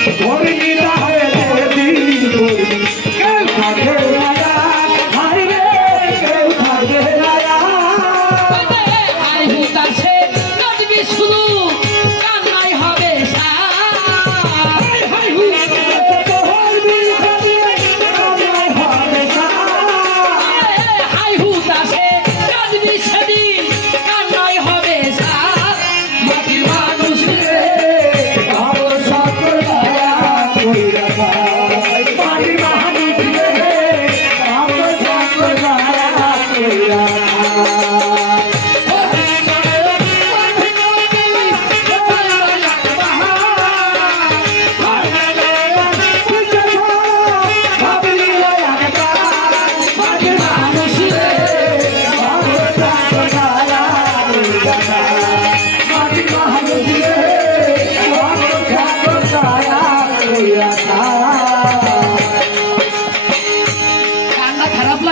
What are Morning.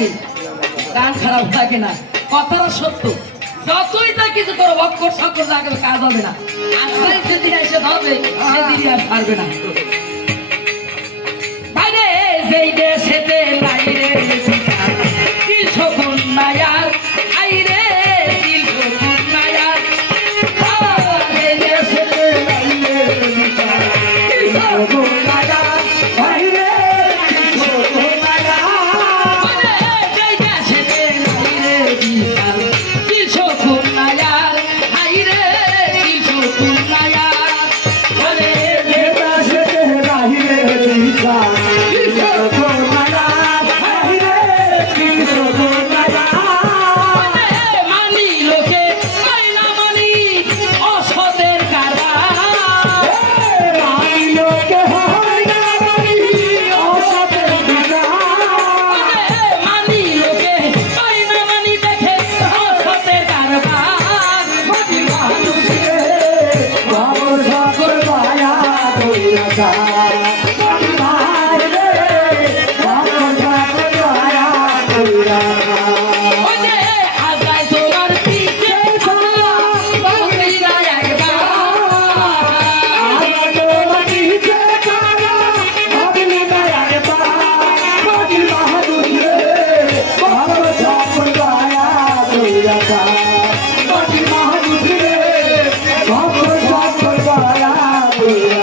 লাগে গান খারাপ লাগে না কথাটা সত্য। যতই তা কিছু করো অক্ষর সক্ষর লাগবে কাজ হবে না। আজকাল যেদিন এসে ধরবে সেদিনই আর ছাড়বে না। Thank you.